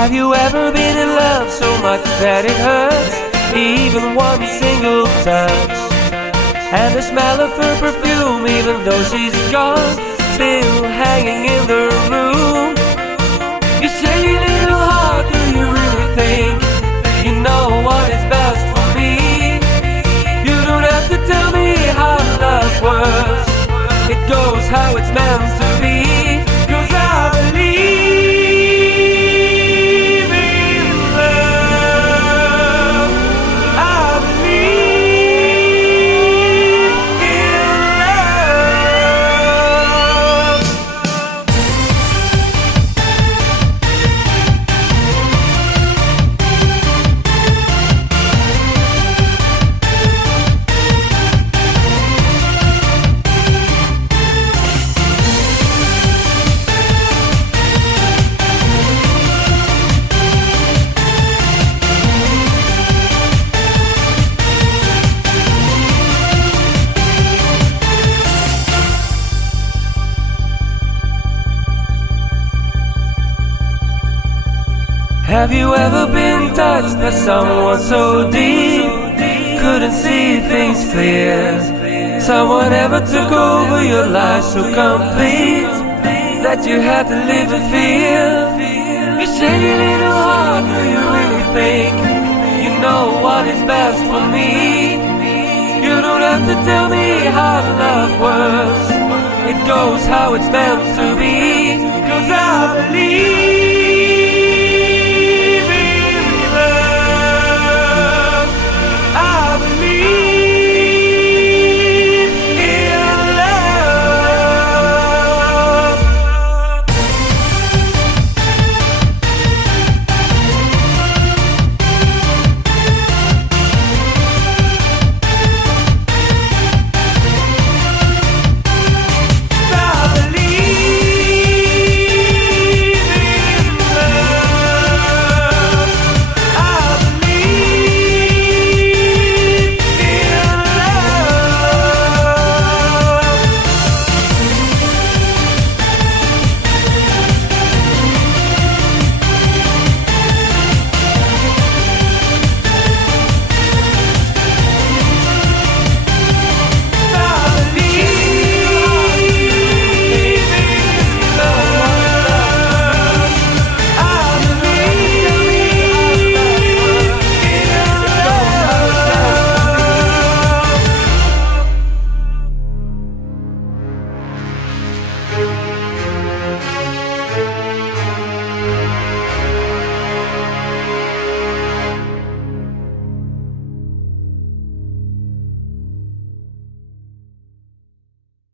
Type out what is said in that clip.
Have you ever been in love so much that it hurts? Even one single touch, and the smell of her perfume, even though she's gone, still hanging in the room. You say, little heart, do you really think you know what is best for me? You don't have to tell me how love works, it goes how it's meant to be. 'Cause I believe in love, I believe in love. Have you ever been touched by someone so deep, couldn't see things clear? Someone ever took over your life so complete that you had to live in fear? You say, little heart, do you really think you know what is best for me? You don't have to tell me how love works, it goes how it's meant to be.